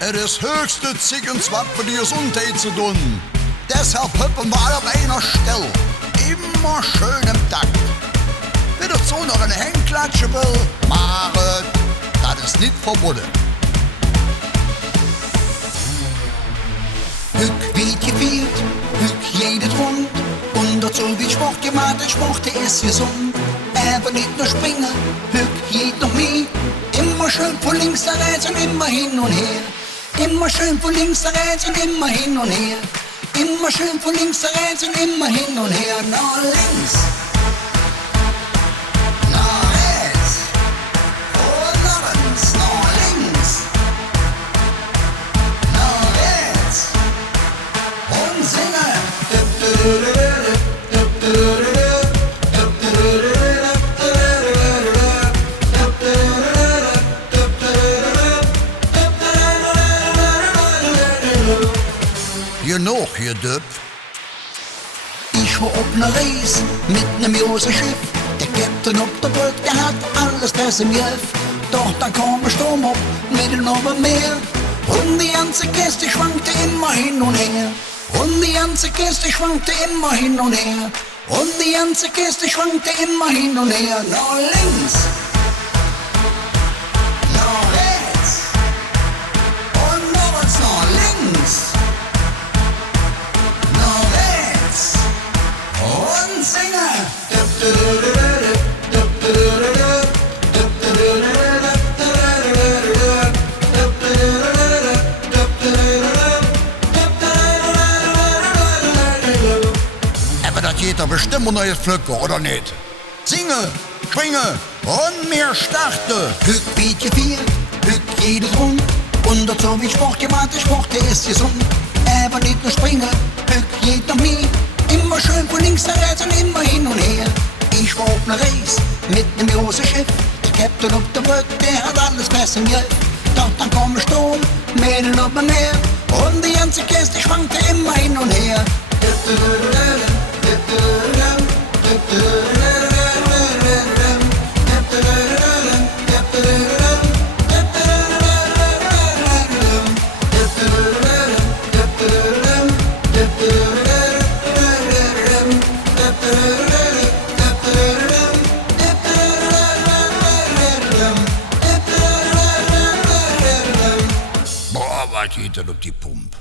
Es ist höchste Zeit und Zwang für die Gesundheit zu tun. Deshalb hüpfen wir alle auf einer Stelle. Immer schön im Takt. Wenn dazu noch eine Hängklatsche will, mach es. Das ist nicht verboten. Hück wird gefeiert, Hück jedes rund. Und dazu wird Sport gemacht, der Sport der ist gesund. Aber nicht nur springen, Hück geht noch mehr. Immer schön von links nach rechts und immer hin und her. Immer schön von links nach rechts und immer hin und her. Immer schön von links nach rechts und immer hin und her. Nach links, nach rechts, und nach links, nach links, nach rechts und singen. Genug gedüppt. Ich war auf ner Reis mit nem großen Schiff. Der Captain auf der Brücke, der hat alles fest im Griff. Doch dann kam ein Sturm auf, mitten über Meer. Und die ganze Kiste schwankte immer hin und her. Und die ganze Kiste schwankte immer hin und her. Und die ganze Kiste schwankte immer hin und her. Nach links, nach rechts und noch eins nach links. Und singe. Aber das geht doch bestimmt ein neues Pflücke, oder nicht? Singe, schwinge und mehr starte. Hück wird gefeiert, Hück jedes rund. Und dazu wird Sport gemacht, der Sport der ist gesund. Aber nicht nur springen, Hück geht noch mehr. Immer schön von links nach rechts und immer hin und her. Ich war auf ner Reis mit nem großen Schiff. Der Captain auf der Brücke, der hat alles fest im Griff. Doch dann kam ein Sturm, mitten über Meer. Und die ganze Kiste schwankte immer hin und her. Boah, was geht denn auf die Pumpe?